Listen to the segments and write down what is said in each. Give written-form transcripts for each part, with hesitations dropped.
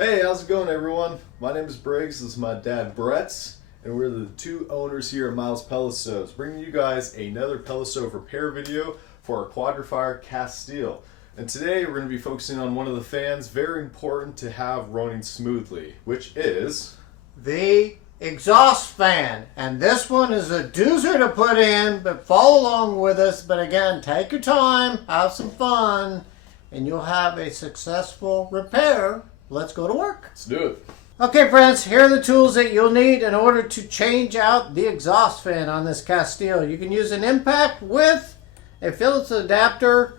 Hey, how's it going, everyone? My name is Briggs, this is my dad Brett, and we're the two owners here at Miles Pellet Stoves, bringing you guys another pellet stove repair video for our Quadra-Fire Castile. And today we're going to be focusing on one of the fans very important to have running smoothly, which is the exhaust fan. And this one is a doozer to put in, but follow along with us. But again, take your time, have some fun, and you'll have a successful repair. Let's go to work. Let's do it. Okay, friends, here are the tools that you'll need in order to change out the exhaust fan on this Castile. You can use an impact with a Phillips adapter,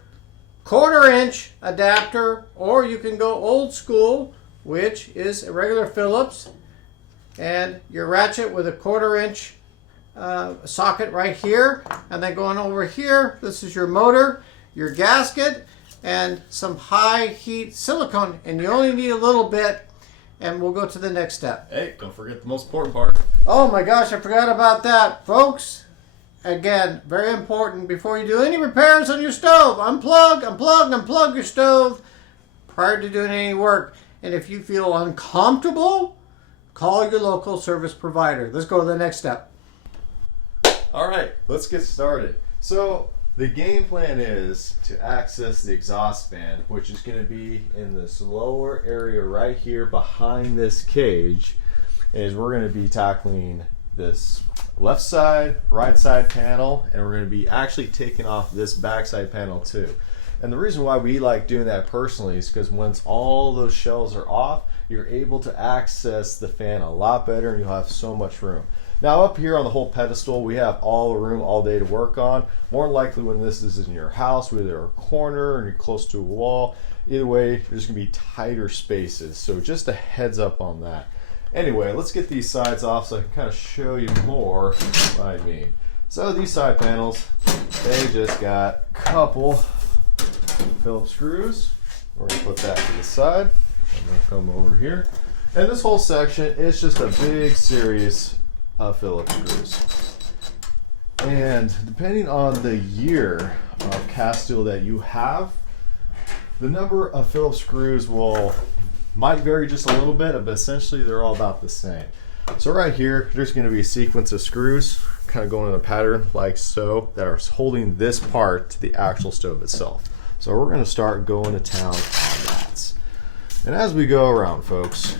1/4 inch adapter, or you can go old school, which is a regular Phillips, and your ratchet with a 1/4 inch socket right here. And then going over here, this is your motor, your gasket, and some high heat silicone, and you only need a little bit, and we'll go to the next step. Hey, don't forget the most important part. Oh my gosh, I forgot about that. Folks, again, very important, before you do any repairs on your stove, unplug your stove prior to doing any work. And if you feel uncomfortable, call your local service provider. Let's go to the next step. All right, let's get started. So the game plan is to access the exhaust fan, which is going to be in this lower area right here behind this cage. Is we're going to be tackling this left side, right side panel, and we're going to be actually taking off this back side panel too. And the reason why we like doing that personally is because once all those shells are off, you're able to access the fan a lot better and you'll have so much room. Now up here on the whole pedestal, we have all the room all day to work on. More than likely when this is in your house, whether a corner or you're close to a wall, either way, there's gonna be tighter spaces. So just a heads up on that. Anyway, let's get these sides off so I can kind of show you more what I mean. So these side panels, they just got a couple Phillips screws. We're gonna put that to the side. I'm gonna come over here. And this whole section is just a big series of Phillips screws. And depending on the year of Castile that you have, the number of Phillips screws might vary just a little bit, but essentially they're all about the same. So right here, there's going to be a sequence of screws kind of going in a pattern like so that are holding this part to the actual stove itself. So we're going to start going to town on that. And as we go around, folks,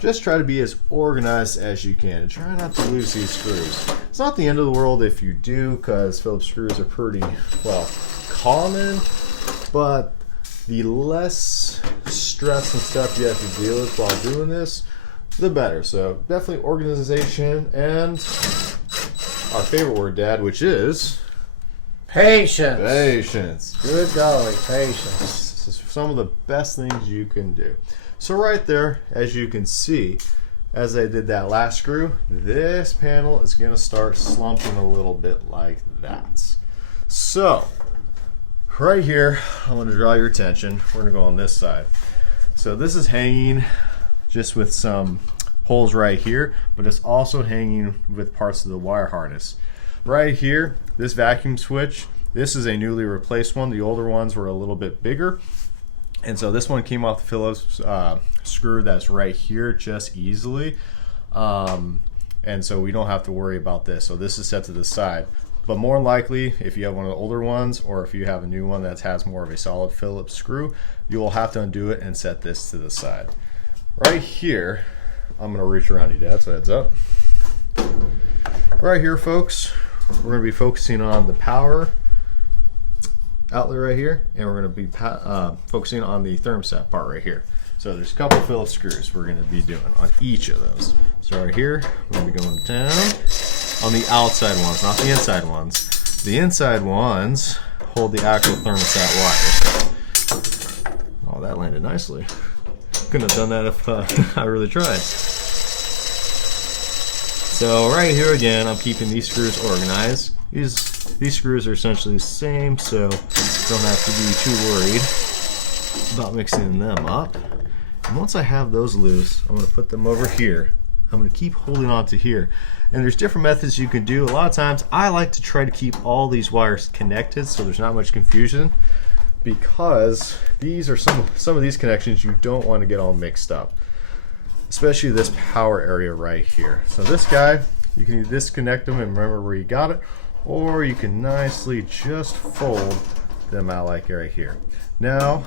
just try to be as organized as you can and try not to lose these screws. It's not the end of the world if you do, because Phillips screws are pretty, well, common, but the less stress and stuff you have to deal with while doing this, the better. So definitely organization and our favorite word, Dad, which is Patience. patience. Good golly, patience. This is some of the best things you can do. So right there, as you can see, as I did that last screw, this panel is going to start slumping a little bit like that. So right here, I'm going to draw your attention. We're going to go on this side. So this is hanging just with some holes right here, but it's also hanging with parts of the wire harness. Right here, this vacuum switch, this is a newly replaced one. The older ones were a little bit bigger. And so this one came off the Phillips screw that's right here just easily. And so we don't have to worry about this. So this is set to the side. But more than likely, if you have one of the older ones or if you have a new one that has more of a solid Phillips screw, you will have to undo it and set this to the side. Right here, I'm going to reach around you, Dad, so heads up. Right here, folks, we're going to be focusing on the power outlet right here, and we're going to be focusing on the thermostat part right here. So there's a couple Phillips screws we're going to be doing on each of those. So right here, we're going to be going down on the outside ones, not the inside ones. The inside ones hold the actual thermostat wire. Oh, that landed nicely. Couldn't have done that if I really tried. So right here again, I'm keeping these screws organized. These screws are essentially the same, so don't have to be too worried about mixing them up. And once I have those loose, I'm going to put them over here. I'm going to keep holding on to here. And there's different methods you can do. A lot of times I like to try to keep all these wires connected so there's not much confusion. because these are some of these connections you don't want to get all mixed up, especially this power area right here. So this guy, you can disconnect them and remember where you got it, or you can nicely just fold them out like right here. Now,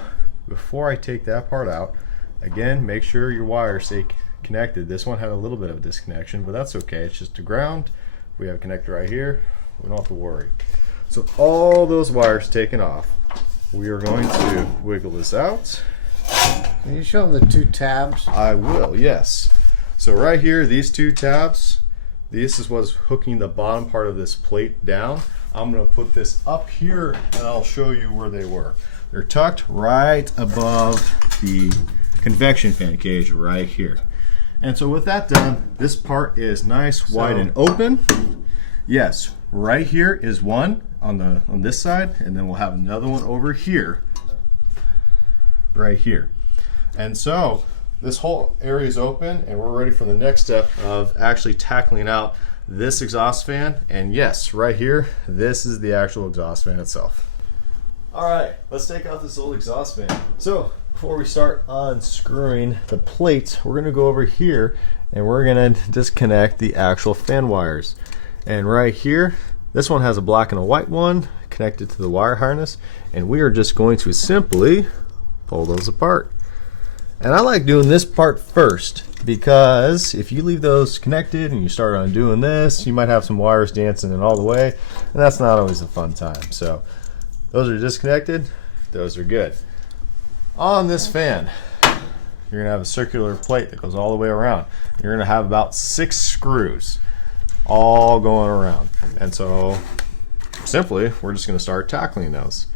before I take that part out, again, make sure your wires stay connected. This one had a little bit of a disconnection, but that's okay. It's just to ground. We have a connector right here. We don't have to worry. So all those wires taken off. We are going to wiggle this out. Can you show them the 2 tabs? I will, yes. So right here, these 2 tabs, this is what's hooking the bottom part of this plate down. I'm going to put this up here and I'll show you where they were. They're tucked right above the convection fan cage right here. And so with that done, this part is nice, wide, and open. Yes, right here is one on this side, and then we'll have another one over here, right here. And so this whole area is open, and we're ready for the next step of actually tackling out this exhaust fan. And yes, right here, this is the actual exhaust fan itself. All right, let's take out this old exhaust fan. So before we start unscrewing the plates, we're gonna go over here and we're gonna disconnect the actual fan wires. And right here, this one has a black and a white one connected to the wire harness, and we are just going to simply pull those apart. And I like doing this part first, because if you leave those connected and you start undoing this, you might have some wires dancing in all the way, and that's not always a fun time. So those are disconnected, those are good. On this fan, you're gonna have a circular plate that goes all the way around. You're gonna have about 6 screws all going around. And so simply, we're just gonna start tackling those.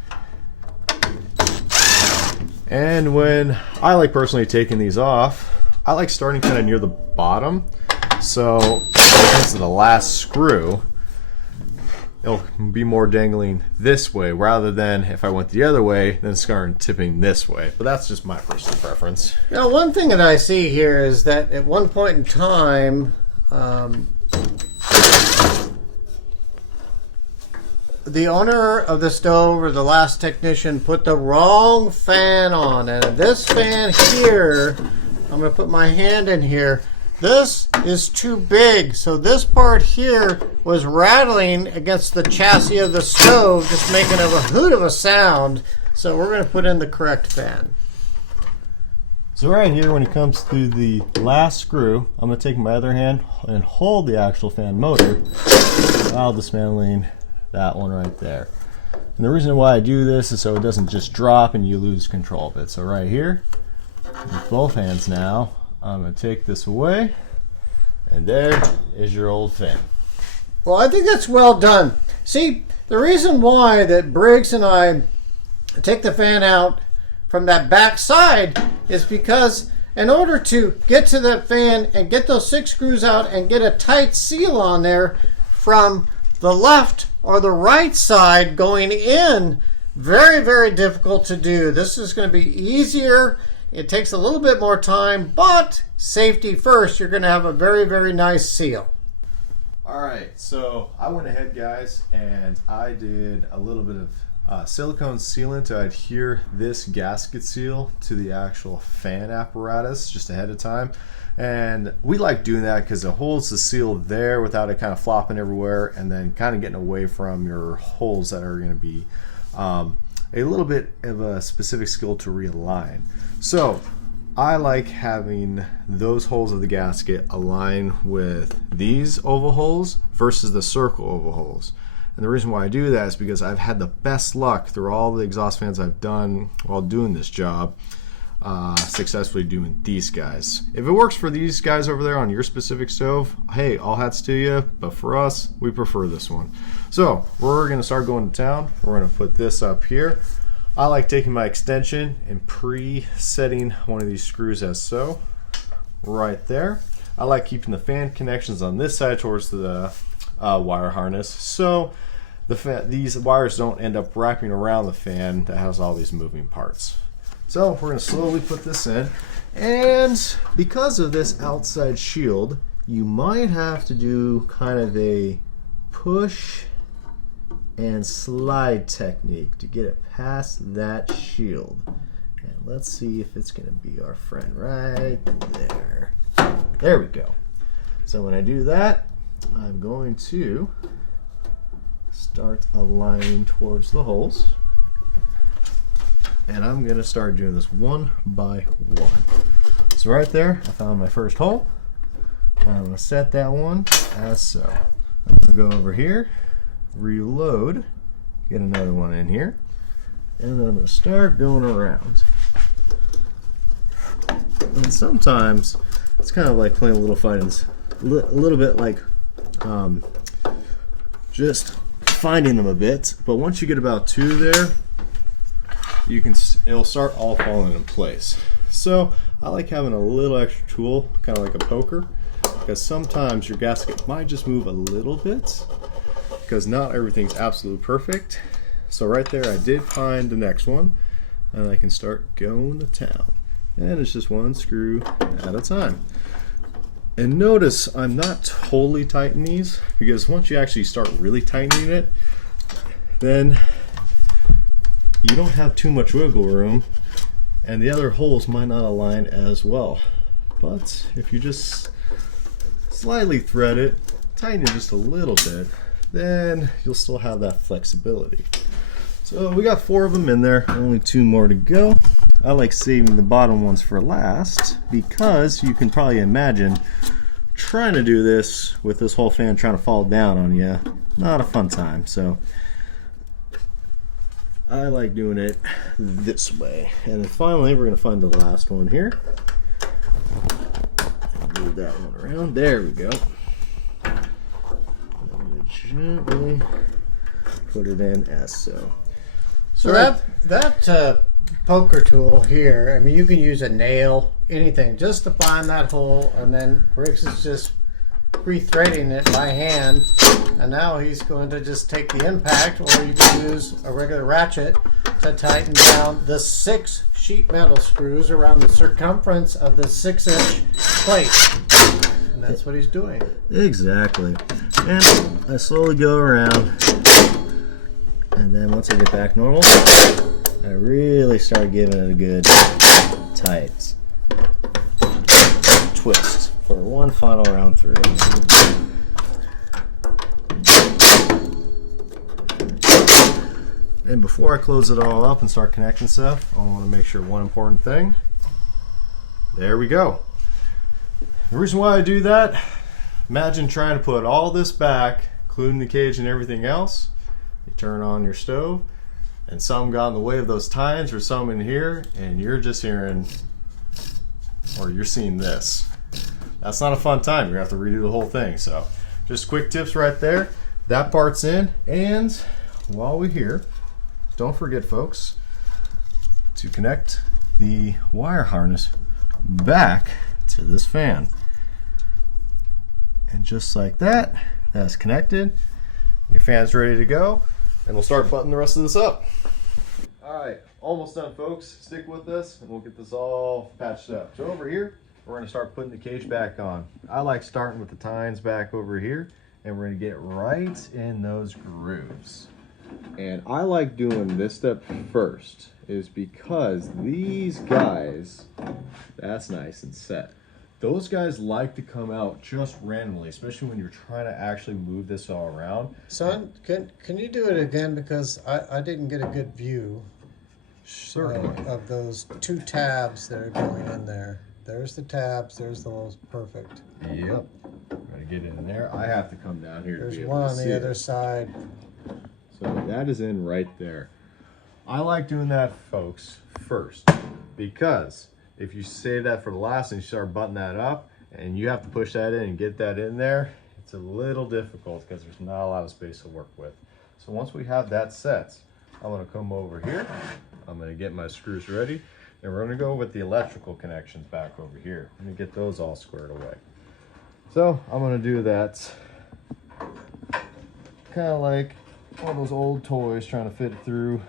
And when I like personally taking these off, I like starting kind of near the bottom. So when it comes to the last screw, it'll be more dangling this way rather than if I went the other way, then starting tipping this way. But that's just my personal preference. Now, one thing that I see here is that at one point in time, the owner of the stove or the last technician put the wrong fan on, and this fan here, I'm going to put my hand in here, this is too big, so this part here was rattling against the chassis of the stove, just making a hoot of a sound. So we're going to put in the correct fan. So right here, when it comes to the last screw, I'm going to take my other hand and hold the actual fan motor while dismantling that one right there. And the reason why I do this is so it doesn't just drop and you lose control of it. So right here, with both hands now, I'm going to take this away, and there is your old fan. Well, I think that's well done. See, the reason why that Briggs and I take the fan out from that back side is because in order to get to that fan and get those 6 screws out and get a tight seal on there from the left or the right side going in, very, very difficult to do. This is going to be easier. It takes a little bit more time, but safety first. You're going to have a very, very nice seal. All right, so I went ahead, guys, and I did a little bit of silicone sealant to adhere this gasket seal to the actual fan apparatus just ahead of time. And we like doing that because it holds the seal there without it kind of flopping everywhere, and then kind of getting away from your holes that are going to be a little bit of a specific skill to realign. So I like having those holes of the gasket align with these oval holes versus the circle oval holes. And the reason why I do that is because I've had the best luck through all the exhaust fans I've done while doing this job, successfully doing these guys. If it works for these guys over there on your specific stove, hey, all hats to you, but for us, we prefer this one. So we're going to start going to town. We're going to put this up here. I like taking my extension and pre-setting one of these screws as so, right there. I like keeping the fan connections on this side towards the wire harness, so these wires don't end up wrapping around the fan that has all these moving parts. So we're going to slowly put this in, and because of this outside shield, you might have to do kind of a push and slide technique to get it past that shield. And let's see if it's going to be our friend right there. There we go. So when I do that, I'm going to start aligning towards the holes. And I'm going to start doing this one by one. So right there, I found my first hole. And I'm going to set that one as so. I'm going to go over here, reload, get another one in here, and then I'm going to start going around. And sometimes it's kind of like playing little fightings, a little bit like just finding them a bit. But once you get about two there, it'll start all falling in place. So I like having a little extra tool, kind of like a poker, because sometimes your gasket might just move a little bit, because not everything's absolutely perfect. So right there, I did find the next one, and I can start going to town. And it's just one screw at a time. And notice I'm not totally tightening these, because once you actually start really tightening it, then you don't have too much wiggle room, and the other holes might not align as well. But if you just slightly thread it, tighten it just a little bit, then you'll still have that flexibility. So we got 4 of them in there, only 2 more to go. I like saving the bottom ones for last, because you can probably imagine trying to do this with this whole fan trying to fall down on you. Not a fun time. So I like doing it this way. And then finally, we're going to find the last one here. Move that one around. There we go. I'm going to gently put it in as so. So that poker tool here, I mean, you can use a nail, anything, just to find that hole, and then Briggs is just re-threading it by hand, and now he's going to just take the impact, or you can use a regular ratchet to tighten down the 6 sheet metal screws around the circumference of the 6-inch plate. And that's what he's doing. Exactly. And I slowly go around, and then once I get back normal, I really start giving it a good tight twist for one final round through. And before I close it all up and start connecting stuff, I want to make sure one important thing. There we go. The reason why I do that, imagine trying to put all this back, including the cage and everything else. You turn on your stove, and some got in the way of those tines or some in here, and you're just hearing, or you're seeing this. That's not a fun time. You're gonna have to redo the whole thing. So just quick tips right there. That part's in, and while we're here, don't forget, folks, to connect the wire harness back to this fan. And just like that, that's connected. Your fan's ready to go, and we'll start buttoning the rest of this up. All right, almost done, folks. Stick with us, and we'll get this all patched up. So over here, we're going to start putting the cage back on. I like starting with the tines back over here, and we're going to get right in those grooves. And I like doing this step first, is because these guys, that's nice and set. Those guys like to come out just randomly, especially when you're trying to actually move this all around. Son, can you do it again, because I didn't get a good view of those 2 tabs that are going in there. There's the tabs, there's the holes, perfect. Yep, gotta get in there. I have to come down here. There's to be able one to on see the it. other side. So that is in right there. I like doing that, folks, first, because if you save that for the last and you start buttoning that up and you have to push that in and get that in there, it's a little difficult because there's not a lot of space to work with. So once we have that set, I'm going to come over here. I'm going to get my screws ready, and we're going to go with the electrical connections back over here. I'm going to get those all squared away. So I'm going to do that kind of like all those old toys, trying to fit it through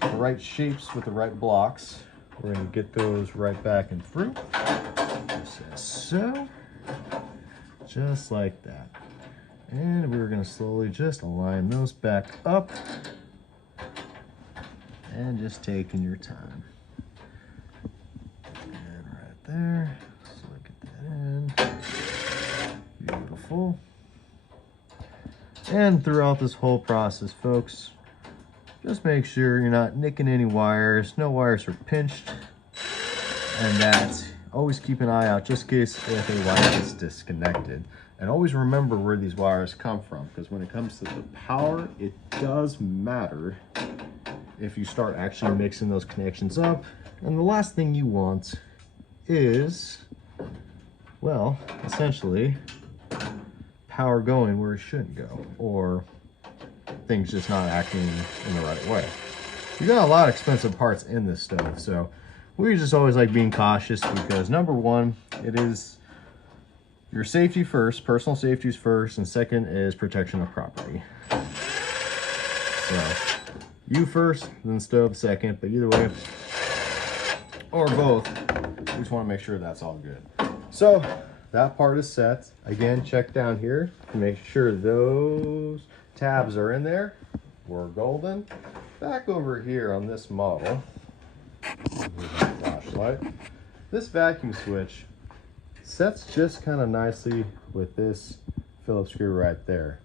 the right shapes with the right blocks. We're going to get those right back and through, just as so, just like that. And we're going to slowly just align those back up. And just taking your time. And right there. So get that in. Beautiful. And throughout this whole process, folks, just make sure you're not nicking any wires. No wires are pinched. And that, always keep an eye out just in case if a wire gets disconnected. And always remember where these wires come from, because when it comes to the power, it does matter if you start actually mixing those connections up. And the last thing you want is, well, essentially, power going where it shouldn't go, or things just not acting in the right way. You got a lot of expensive parts in this stove, so we just always like being cautious, because number one, it is your safety first, personal safety is first, and second is protection of property. So you first, then stove second, but either way, or both, we just want to make sure that's all good. So that part is set. Again, check down here to make sure those tabs are in there. We're golden. Back over here on this model, flashlight, this vacuum switch sets just kind of nicely with this Phillips screw right there.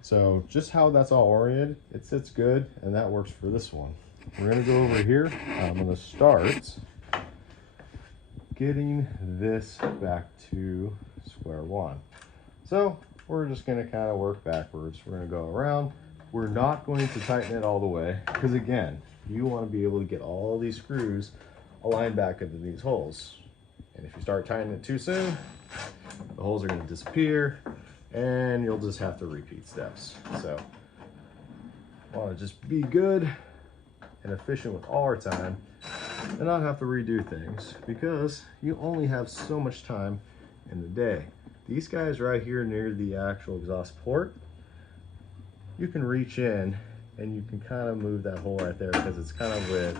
So just how that's all oriented, it sits good, and that works for this one. We're going to go over here. I'm going to start getting this back to square one. So we're just going to kind of work backwards. We're going to go around. We're not going to tighten it all the way, because again, you want to be able to get all these screws aligned back into these holes. And if you start tightening it too soon, the holes are going to disappear and you'll just have to repeat steps. So I want to just be good and efficient with all our time and not have to redo things, because you only have so much time in the day. These guys right here near the actual exhaust port, you can reach in and you can kind of move that hole right there, because it's kind of with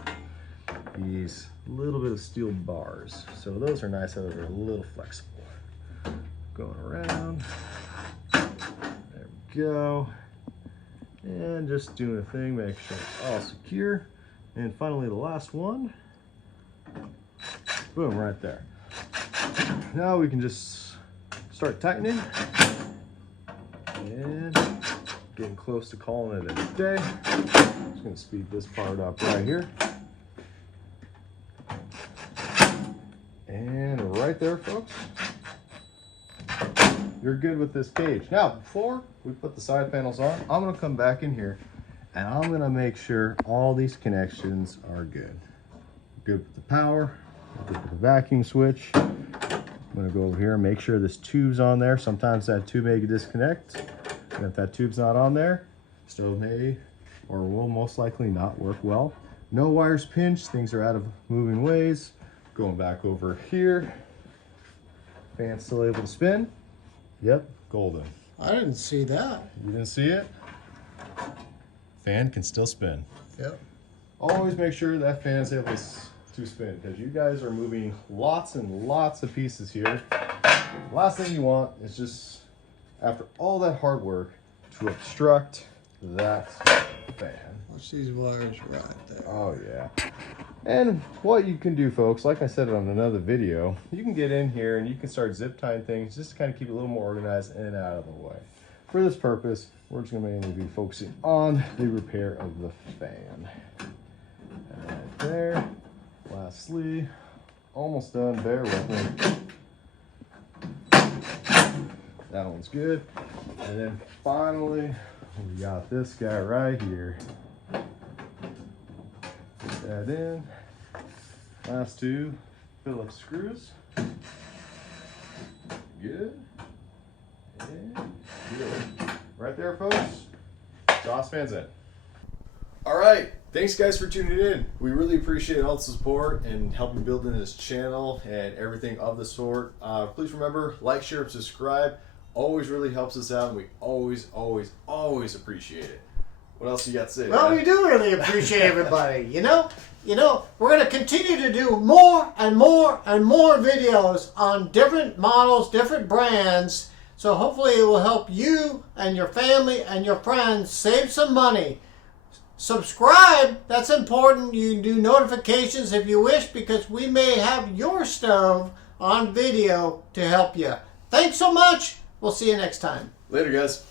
these little bit of steel bars. So those are nice, those are a little flexible. Going around, there we go. And just doing a thing, make sure it's all secure. And finally the last one, boom, right there. Now we can just start tightening and getting close to calling it a day. Just gonna speed this part up right here. And right there, folks, you're good with this cage. Now, before we put the side panels on, I'm gonna come back in here and I'm gonna make sure all these connections are good. Good with the power, good with the vacuum switch. I'm gonna go over here and make sure this tube's on there. Sometimes that tube may disconnect. And if that tube's not on there, stove may or will most likely not work well. No wires pinched, things are out of moving ways. Going back over here, fan's still able to spin. Yep, golden. I didn't see that. You didn't see it? Fan can still spin. Yep. Always make sure that fan's able to spin, because you guys are moving lots and lots of pieces here. Last thing you want is just, after all that hard work, to obstruct that fan. Watch these wires right there. Oh yeah. And what you can do, folks, like I said on another video, you can get in here and you can start zip tying things just to kind of keep it a little more organized and out of the way. For this purpose, we're just going to mainly be focusing on the repair of the fan. And right there. Lastly, almost done, bear with me. That one's good. And then finally, we got this guy right here. Put that in. Last two Phillips screws. Good. And good. Right there, folks. Exhaust fans in. All right. Thanks, guys, for tuning in. We really appreciate all the support and helping building this channel and everything of the sort. Please remember, like, share, and subscribe. Always really helps us out, and we always, always, always appreciate it. What else you got to say? Well, man? we do really appreciate everybody. You know, we're going to continue to do more and more and more videos on different models, different brands So hopefully it will help you and your family and your friends save some money. Subscribe, that's important. You can do notifications if you wish, because we may have your stove on video to help you. Thanks so much. We'll see you next time. Later, guys.